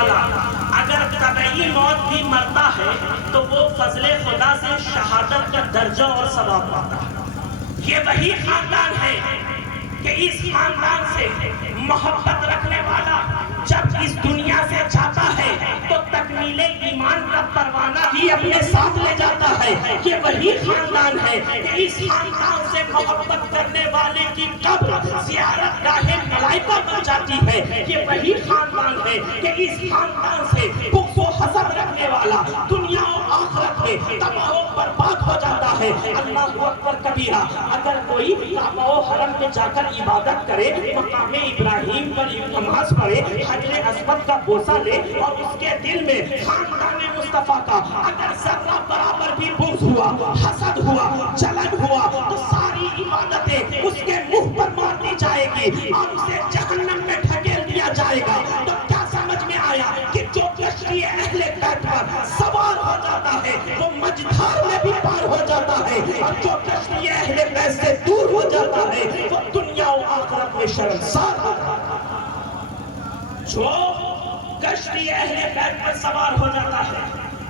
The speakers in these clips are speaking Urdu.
والا اگر طبعی موت بھی مرتا ہے تو وہ فضل خدا سے شہادت کا درجہ اور ثواب پاتا ہے۔ یہ وہی خاندان ہے کہ اس خاندان سے محبت رکھنے والا جب اس دنیا سے جاتا ہے تو تکمیل ایمان کا پروانہ بھی اپنے ساتھ لے جاتا ہے۔ یہ وہی خاندان ہے کہ اس خاندان سے محبت کرنے والے کی قبر زیارت گاہ ملائکہ بن جاتی ہے۔ یہ وہی خاندان ہے کہ اس خاندان سے بغض و حسد رکھنے والا دنیا و آخرت میں تباہ و برباد ہو جاتا ہے۔ اللہ اکبر کبیرہ، اگر کوئی کعبہ و حرم میں جا کر عبادت کرے، مقام ابراہیم پر نماز پڑھے، حجر اسود کا بوسہ لے اور اس کے دل میں خاندان مصطفیٰ کا اگر ذرہ برابر بھی بغض ہوا، حسد ہوا، جلن ہوا تو ساری عبادتیں اس کے منہ پر مار دی جائے گی اور اسے جہنم میں ڈھکیل دیا جائے گا۔ تو کیا سمجھ میں آیا کہ جو کشتی اہل بیت پر سوار ہو جاتا ہے وہ مجدھار میں بھی پار ہو جاتا ہے، اور جو کشتی اہل بیت سے دور ہو جاتا ہے وہ دنیا و آخرت میں شرمسار ہو جاتا ہے۔ جو کشتی اہل بیت پر سوار ہو جاتا ہے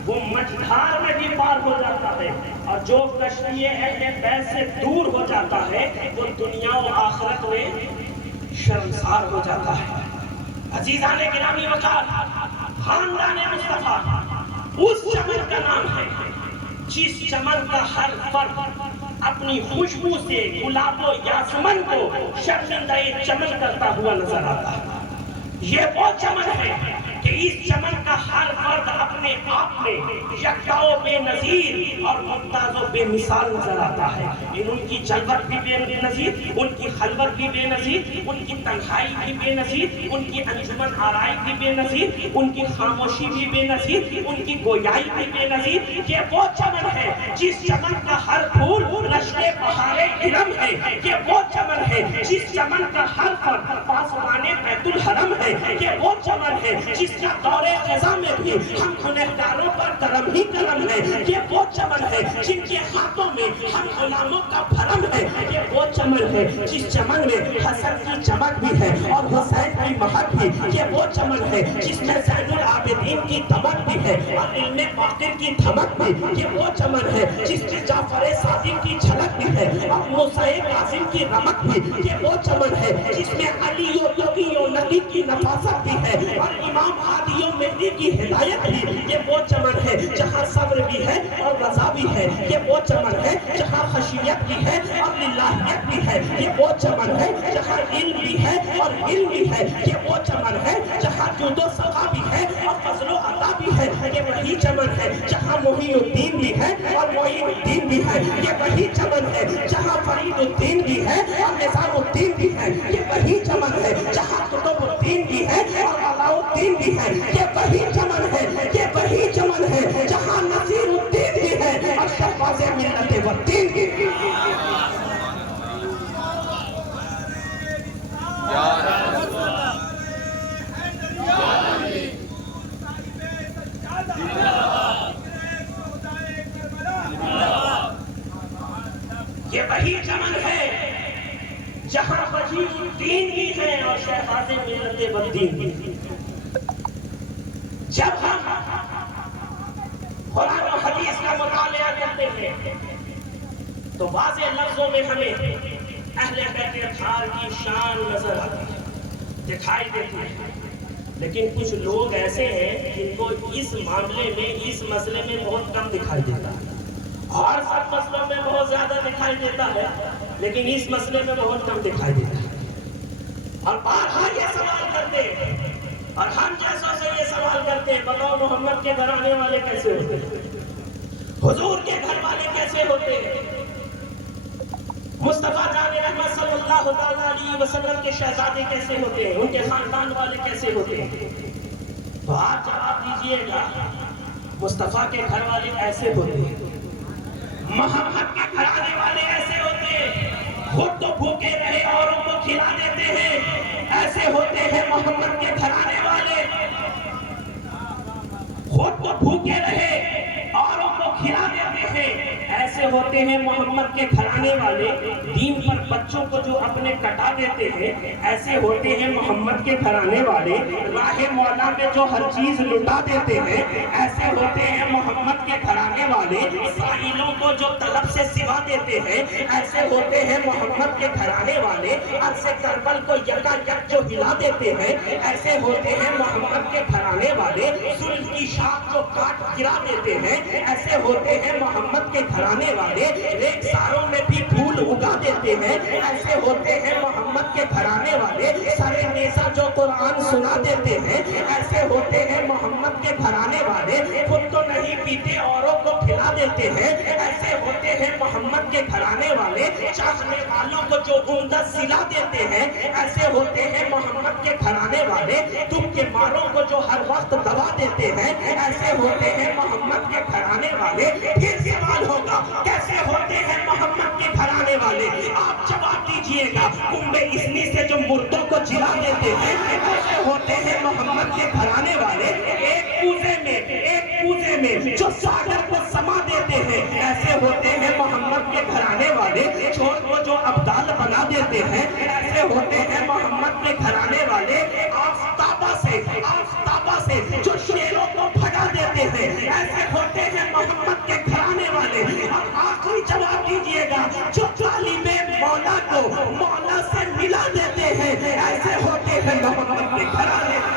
وہ مجدھار میں بھی پار ہو جاتا ہے، اور جو کشتی اہل بیت سے دور ہو جاتا ہے وہ دنیا و آخرت میں شرمسار ہو جاتا ہے۔ عزیزان گرامی وقار، خاندان مصطفیٰ اس چمن کا نام ہے جس چمن کا ہر فرد اپنی خوشبو سے گلاب و یاسمن کو شرمندہ چمن کرتا ہوا نظر آتا ہے۔ یہ وہ چمن ہے کہ اس چمن کا ہر فرد اپنے آپ میں یکتا و بے نظیر اور ممتاز و بے مثال نظر آتا ہے۔ ان کی جلوت بھی بے نظیر، ان کی خلوت بھی بے نظیر، ان کی تنہائی بھی بے نظیر، ان کی انجمن آرائی بھی بے نظیر، ان کی خاموشی بھی بے نظیر، ان کی گویائی بھی بے نظیر۔ یہ وہ چمن ہے جس چمن کا ہر پھول رشک بہار علم ہے۔ یہ وہ چمن ہے جس چمن کا ہر فرد پاسبان بیت الحرم ہے۔ یہ وہ چمن ہے جس کا دور خزاں میں بھی ہم گنہگاروں پر کرم ہی کرم ہے۔ یہ وہ چمن ہے جن کے ہاتھوں میں ہم غلاموں کا بھرم ہے۔ یہ وہ چمن ہے جس چمن میں حسن کی چمک بھی ہے اور حسین کی مہک بھی۔ یہ وہ چمن ہے جس میں زین العابدین کی دمک بھی ہے اور علم باطن کی دھمک بھی۔ یہ وہ چمن ہے جس میں جعفر صادق کی جھلک بھی ہے اور موسیٰ کاظم کی رمق بھی۔ یہ وہ چمن ہے جس میں علی و تقی و نقی کی نفاست بھی ہے اور امام ہادی و مہدی کی ہدایت بھی۔ یہ وہ چمن ہے جہاں صبر بھی ہے اور رضا بھی ہے۔ یہ وہ چمن ہے جہاں خشیت بھی ہے اور للہیت بھی ہے۔ یہ وہ چمن ہے جہاں علم بھی ہے اور علم بھی ہے۔ یہ وہ چمن ہے جہاں جود و سخا بھی ہے اور فضل و عطا بھی ہے۔ یہ وہی چمن ہے جہاں محی الدین بھی ہے اور معین الدین بھی ہے۔ یہ وہی چمن ہے جہاں فرید الدین بھی ہے اور نظام الدین بھی ہے۔ یہ وہی چمن ہے جہاں قطب الدین بھی ہے اور علاء الدین بھی ہے۔ یہ وہی چمن ہے، یہ وہی چمن ہے جہاں نصیر الدین بھی ہے اور شہباز ملت والدین بھی ہے۔ یہ وہی چمن ہے جہاں وجیہ الدین بھی ہے اور شہباز ملت والدین بھی ہے۔ جب ہم قرآن و حدیث کا مطالعہ کرتے ہیں تو واضح لفظوں میں ہمیں اہل بیت اطہار کی شان نظر آتی ہے، دکھائی دیتی ہے۔ لیکن کچھ لوگ ایسے ہیں جن کو اس معاملے میں، اس مسئلے میں بہت کم دکھائی دیتا ہے، اور سب مسئلوں میں بہت زیادہ دکھائی دیتا ہے لیکن اس مسئلے میں بہت کم دکھائی دیتا ہے۔ اور بارہا یہ سوال کرتے ہیں اور ہم جیسوں سے یہ سوال کرتے ہیں، بتاؤ محمد کے گھرانے والے کیسے ہوتے ہیں؟ حضور کے گھر والے کیسے ہوتے ہیں؟ مصطفیٰ جان رحمت صلی اللہ علیہ وسلم کے شہزادے کیسے ہوتے ہیں؟ ان کے خاندان والے کیسے ہوتے ہیں؟ تو آپ جواب دیجئے گا، مصطفیٰ کے گھر والے ایسے ہوتے ہیں، محمد کے گھرانے والے ایسے ہوتے ہیں، خود تو بھوکے رہے اوروں کو کھلا دیتے ہیں، ایسے ہوتے ہیں محمد کے گھرانے والے۔ خود تو بھوکے رہے اوروں کو کھلا دیتے ہیں، ایسے ہوتے ہیں محمد کے گھرانے والے دین پر بچوں کو جو اپنے کٹا دیتے ہیں، ایسے ہوتے ہیں محمد کے گھرانے والے راہ مولا میں جو ہر چیز لٹا دیتے ہیں، ایسے ہوتے ہیں محمد کے گھرانے والے اسرائیلوں کو جو طلب سے سوا دیتے ہیں، ایسے ہوتے ہیں محمد کے گھرانے والے عرض کربل کو یکا یک جو ہلا دیتے ہیں، ایسے ہوتے ہیں محمد کے گھرانے والے ظلم کی شاخ جو کاٹ گرا دیتے ہیں، ایسے ہوتے ہیں محمد کے گھرانے والے ریگزاروں میں بھی پھول اگا دیتے ہیں، ایسے ہوتے ہیں محمد کے گھرانے والے سر نیزہ جو قرآن سنا دیتے ہیں، ایسے ہوتے ہیں محمد کے گھرانے والے خود تو نہیں پیتے اوروں کو کھلا دیتے ہیں، ایسے ہوتے ہیں محمد کے گھرانے والے چاہنے والوں کو جو عمدہ سلا دیتے ہیں، ایسے ہوتے ہیں محمد کے گھرانے والے دکھ کے ماروں کو جو ہر وقت دوا دیتے ہیں، ایسے ہوتے ہیں محمد کے گھرانے والے۔ پھر سوال ہوگا کیسے ہوتے ہیں محمد کے گھرانے والے؟ آپ جواب دیجئے گا کنبے اسنی سے جو مردوں کو جلا دیتے ہیں، ایسے ہوتے ہیں محمد کے گھرانے والے ایک کوزے میں جو ساگر کو سما دیتے ہیں، ایسے ہوتے ہیں محمد کے گھرانے والے چھوٹ کو جو ابدال بنا دیتے ہیں، ایسے ہوتے ہیں محمد کے گھرانے والے آفتابہ سے جو شیروں کو بھگا دیتے ہیں، ایسے ہوتے ہیں محمد کے گھرانے والے۔ اور آخری جواب دیجئے گا جو طالب مولا کو مولا سے ملا دیتے ہیں، ایسے ہوتے ہیں محمد کے گھرانے والے۔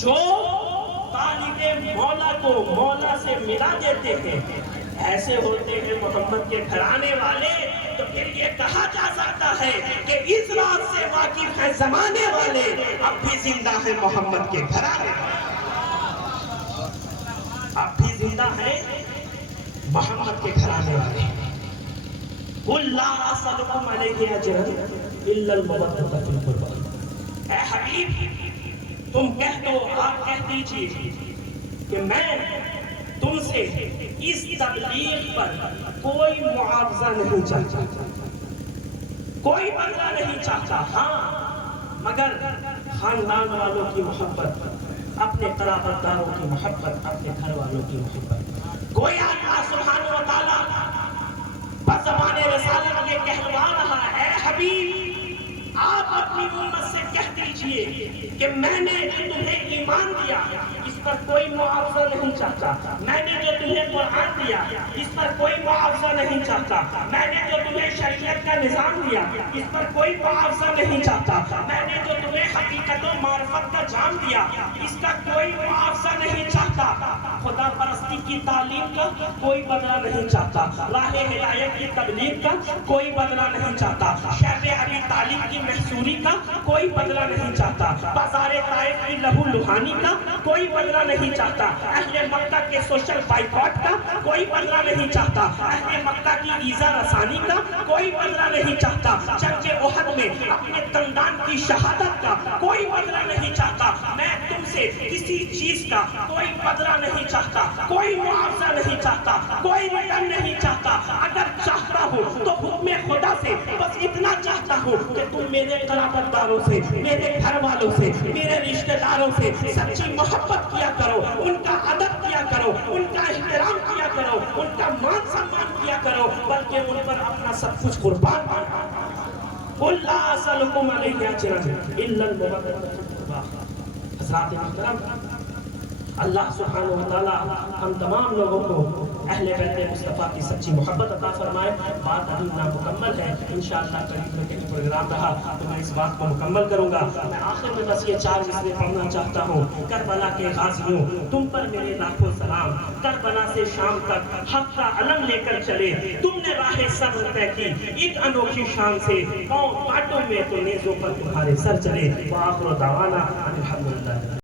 جو طالب مولا کو مولا سے ملا دیتے ہیں، ایسے ہوتے ہیں محمد کے گھرانے والے۔ تو پھر یہ کہا جا سکتا ہے کہ اس رات سے واقف ہے زمانے والے، اب بھی زندہ ہے محمد کے گھرانے والے، اب بھی زندہ ہے محمد کے گھرانے والے۔ قُلْ لَا أَسْأَلُكُمْ عَلَيْهِ أَجْرًا إِلَّا الْمَوَدَّةَ فِي الْقُرْبَى۔ اے حبیب تم کہہ دو، آپ کہہ دیجئے کہ میں تم سے اس تبلیغ پر کوئی معاوضہ نہیں چاہتا، کوئی بدلہ نہیں چاہتا، ہاں مگر خاندان والوں کی محبت، اپنے قرابت داروں کی محبت، اپنے گھر والوں کی محبت۔ گویا اللہ سبحانہ و تعالیٰ بزبان رسالت یہ کہلوا رہا ہے، اے حبیب آپ اپنی امت سے کہہ دیجئے کہ میں نے جو تمہیں ایمان دیا اس پر کوئی معاوضہ نہیں چاہتا، میں نے جو تمہیں قرآن دیا اس پر کوئی معاوضہ نہیں چاہتا، میں نے جو تمہیں شریعت کا نظام دیا اس پر کوئی معاوضہ نہیں چاہتا، میں نے جو تمہیں حقیقت و معرفت کا جام دیا اس کا کوئی معاوضہ نہیں چاہتا، خدا پرستی کی تعلیم کا کوئی بدلہ نہیں چاہتا، راہ ہدایت کی تبلیغ کا کوئی بدلہ نہیں چاہتا، شیخ ابی طالب کی محصوری کا کوئی بدلہ نہیں چاہتا، بازار طائف کی لہو لہانی کا کوئی بدلہ نہیں چاہتا، اہل مکہ کے سوشل بائیکاٹ کا کوئی بدلہ نہیں چاہتا، اہل مکہ کی ایذا رسانی کا کوئی بدلہ نہیں چاہتا، جنگ احد میں اپنے دندان کی شہادت کا کوئی بدلہ نہیں چاہتا۔ میں تم سے کسی چیز کا کوئی بدلہ نہیں چاہتا، کوئی معاوضہ نہیں چاہتا، کوئی ریٹرن نہیں چاہتا، اگر چاہتا ہوں تو حکم خدا سے بس اتنا چاہتا ہوں کہ تم میرے قرابت داروں سے، میرے گھر والوں سے، میرے رشتہ داروں سے سچی محبت کیا کرو، ان کا ادب کیا کرو، ان کا احترام کیا کرو، ان کا مان سمان کیا کرو، بلکہ ان پر اپنا سب کچھ قربان کرو۔ قُلْ لَا أَسْأَلُكُمْ عَلَيْهِ أَجْرًا إِلَّا الْمَوَدَّةَ فِي الْقُرْبَى۔ حضرات محترم، اللہ سبحانہ وتعالی ہم تمام لوگوں کو اہل بیت مصطفیٰ کی سچی محبت عطا فرمائے۔ بات ابھی نامکمل ہے، انشاءاللہ قریب میں کہیں پروگرام رہا تو میں اس بات کو مکمل کروں گا۔ میں آخر میں بس یہ 4 مصرعے پڑھنا چاہتا ہوں۔ کربلا کے غازیوں تم پر میرے لاکھوں سلام، کربلا سے شام تک حق کا علم لے کر چلے، تم نے راہ صبر طے کی ایک انوکھی شان سے، پاؤں کانٹوں میں تو نیزوں پر تمہارے سر چلے۔ وآخر دعوانا الحمدللہ۔